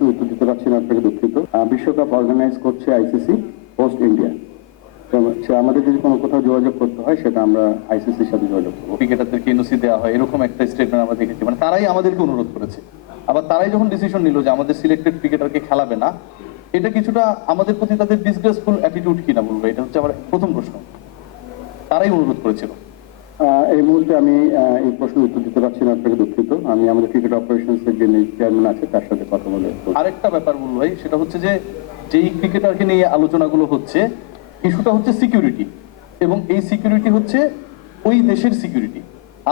প্রশ্নের উত্তর দিতে পারছি না, আপনাকে দুঃখিত। বিশ্বকাপ অর্গানাইজ করছে আইসিসি পোস্ট ইন্ডিয়া। সে আমাদের যদি কোনো কোথাও যোগাযোগ করতে হয় সেটা আমরা আইসিসির সাথে যোগাযোগ করবো। ক্রিকেটারদেরকে এনওসি দেওয়া হয় এরকম একটা স্টেটমেন্ট আমরা দেখেছি, মানে তারাই আমাদেরকে অনুরোধ করেছে। আবার তারাই যখন ডিসিশন নিল যে আমাদের সিলেক্টেড ক্রিকেটারকে খেলাবে না, এটা কিছুটা আমাদের প্রতি তাদের ডিসগ্রেসফুল অ্যাটিটিউড কিনা বলবো, এটা হচ্ছে আমার প্রথম প্রশ্ন। তারাই অনুরোধ করেছিল। এই মুহূর্তে আমি এই প্রশ্নের উত্তর দিতে পারছি না, আপনাকে দুঃখিত। আমি আমাদের ক্রিকেট অপারেশনস এর যে চেয়ারম্যান আছে তার সাথে কথা বলে। আরেকটা ব্যাপার বলবো ভাই, সেটা হচ্ছে যে যেই ক্রিকেটারকে নিয়ে আলোচনাগুলো হচ্ছে, ইস্যুটা হচ্ছে সিকিউরিটি, এবং এই সিকিউরিটি হচ্ছে ওই দেশের সিকিউরিটি।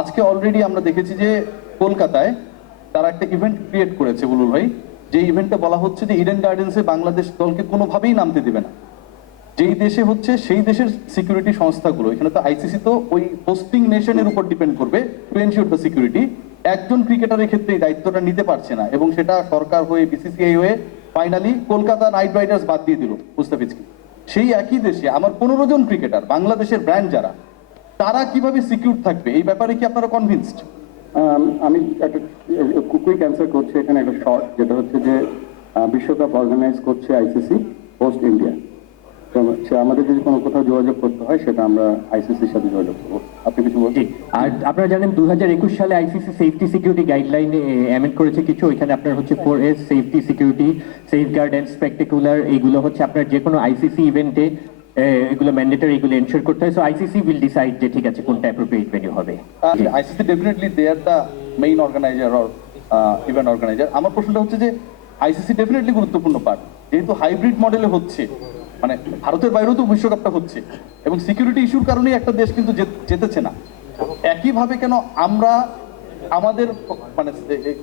আজকে অলরেডি আমরা দেখেছি যে কলকাতায় তারা একটা ইভেন্ট ক্রিয়েট করেছে বুলুল ভাই, যে ইভেন্টে বলা হচ্ছে যে ইডেন গার্ডেন্সে বাংলাদেশ দলকে কোনোভাবেই নামতে দেবে না। যেই দেশে হচ্ছে সেই দেশের সিকিউরিটি সংস্থাগুলো, এখানে তো আইসিসি তো ওই হোস্টিং নেশনের উপর ডিপেন্ড করবে টু এনশিওর দ্য সিকিউরিটি। একজন ক্রিকেটারের ক্ষেত্রে এই দায়িত্বটা নিতে পারছে না, এবং সেটা সরকার হয়ে বিসিসিআই হয়ে ফাইনালি কলকাতা নাইট রাইডার্স বাদ দিয়ে দিল মুস্তাফিজকে। সেই একই দেশে আমার 15 জন ক্রিকেটার, বাংলাদেশের ব্র্যান্ড যারা, তারা কিভাবে সিকিউর থাকবে এই ব্যাপারে কি আপনারা কনভিন্সড? আমি একটা কুইক অ্যান্সার করছি এখানে, একটা শর্ট, যেটা হচ্ছে যে বিশ্বকাপ অর্গানাইজ করছে আইসিসি পোস্ট ইন্ডিয়া। সে আমাদের যদি কোনো কোথাও যোগাযোগ করতে হয় সেটা আমরা আইসিসির সাথে যোগাযোগ করবো। আপনি কিছু বলছেন? আর আপনারা জানেন 2021 সালে ICC safety security guideline amend করেছে কিছু। ওইখানে আপনার হচ্ছে 4S safety security, safeguard and spectacular, এইগুলো হচ্ছে আপনার যে কোনো আইসিসি ইভেন্টে এগুলো ম্যান্ডেটরি, এগুলো এনশিওর করতে হয়। সো আইসিসি উইল ডিসাইড যে ঠিক আছে কোনটা অ্যাপ্রোপ্রিয়েট ভেন্যু হবে। ICC definitely they are the main organiser or event organiser. আমার প্রশ্নটা হচ্ছে যে আইসিসি ডেফিনেটলি গুরুত্বপূর্ণ পার্ট, যেহেতু হাইব্রিড মডেলে হচ্ছে, মানে ভারতের বাইরেও তো বিশ্বকাপটা হচ্ছে, এবং সিকিউরিটি ইস্যুর কারণেই একটা দেশ কিন্তু যেতেছে না। একইভাবে কেন আমরা আমাদের মানে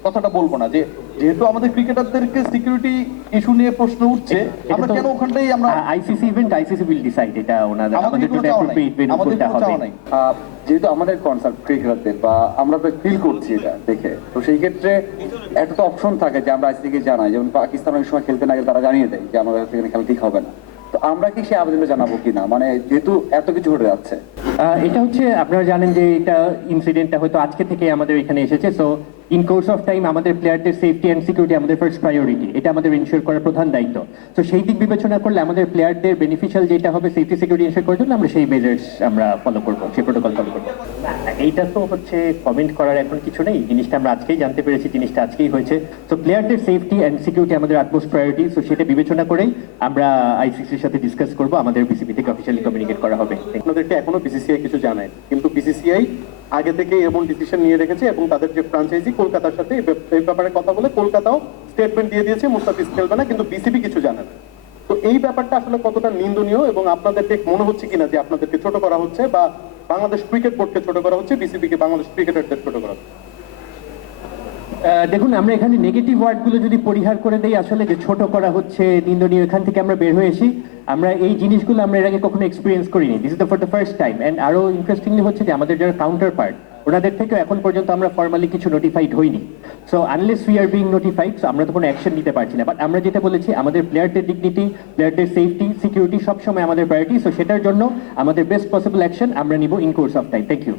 কথাটা বলবো না যে যেহেতু আমাদের ক্রিকেটারদেরকে সিকিউরিটি ইস্যু নিয়ে প্রশ্ন উঠছে, আমরা কেন ওখানটাই আমরা ICC event ICC will decide এটা ওনাদের আমাদের জন্য অ্যাপ্রোপ্রিয়েট ভেন্যু কোনটা হবে। যেহেতু আমাদের কনসার্ট ক্রিকেটারদের বা আমরা তো ফিল করছি এটা দেখে, তো সেই ক্ষেত্রে একটা তো অপশন থাকে যে আমরা আইসিসিকে জানাই, যেমন পাকিস্তান অনেক সময় খেলতে না গেলে তারা জানিয়ে দেয় যে আমাদের এখানে খেলা ঠিক হবে না। তো আমরা কি সে আবেদনটা জানাবো কিনা, মানে যেহেতু এত কিছু ঘটে যাচ্ছে? এটা হচ্ছে আপনারা জানেন যে এটা ইনসিডেন্টটা হয়তো আজকে থেকে আমাদের এখানে এসেছে। So in course of time আমাদের প্লেয়ারদের সেফটি অ্যান্ড সিকিউরিটি আমাদের ফার্স্ট প্রায়োরিটি, এটা আমাদের ইনশিওর করার প্রধান দায়িত্ব। তো সেই দিক বিবেচনা করলে আমাদের প্লেয়ারদের বেনিফিশিয়াল যেটা হবে সেফটি সিকিউরিটি ইনশিওর করার জন্য আমরা সেই মেজার্স আমরা ফলো করবো, সেই প্রোটোকল ফলো করবো। এইটা তো হচ্ছে কমেন্ট করার এখন কিছু নেই, জিনিসটা আমরা আজকেই জানতে পেরেছি, জিনিসটা আজকেই হয়েছে। তো প্লেয়ারদের সেফটি অ্যান্ড সিকিউরিটি আমাদের আটমোস্ট প্রায়োরিটি। সো সেটা বিবেচনা করেই আমরা আইসিসির সাথে ডিসকাস করবো, আমাদের বিসিবি থেকে অফিসিয়ালি কমিউনিকেট করা হবে। আপনাদেরকে এখনো বিসিসিআই কিছু জানায়, কিন্তু বিসিসিআই আগে থেকে এমন ডিসিশন নিয়ে রেখেছে, এবং তাদের যে ফ্র্যাঞ্চাইজি কলকাতার সাথে এই ব্যাপারে কথা বলে কলকাতাও স্টেটমেন্ট দিয়ে দিয়েছে মুস্তাফিজ খেলবে না, কিন্তু বিসিবি কিছু জানে না। তো এই ব্যাপারটা আসলে কতটা নিন্দনীয়, এবং আপনাদেরকে মনে হচ্ছে কিনা যে আপনাদেরকে ছোট করা হচ্ছে, বা বাংলাদেশ ক্রিকেট বোর্ডকে ছোট করা হচ্ছে, বিসিবিকে বাংলাদেশ ক্রিকেটারদের ছোট করা হচ্ছে? দেখুন, আমরা এখানে নেগেটিভ ওয়ার্ডগুলো যদি পরিহার করে দেই, আসলে যে ছোট করা হচ্ছে, নিন্দনীয়, এখান থেকে আমরা বের হয়ে এসি। আমরা এই জিনিসগুলো আমরা এর আগে কখনো এক্সপিরিয়েন্স করিনি, this is for the first time. And আরো ইন্টারেস্টিংলি হচ্ছে যে আমাদের যারা কাউন্টার পার্ট, ওনাদের থেকেও এখন পর্যন্ত আমরা ফর্মালি কিছু নোটিফাইড হইনি। So unless we are being notified, so আমরা তো কোনো অ্যাকশন নিতে পারছি না। বাট আমরা যেটা বলেছি, আমাদের প্লেয়ারদের ডিগনিটি, প্লেয়ারদের সেফটি, সিকিউরিটি সবসময় আমাদের প্রায়োরিটি। সো সেটার জন্য আমাদের বেস্ট পসিবল অ্যাকশন আমরা নিব in course of time. Thank you.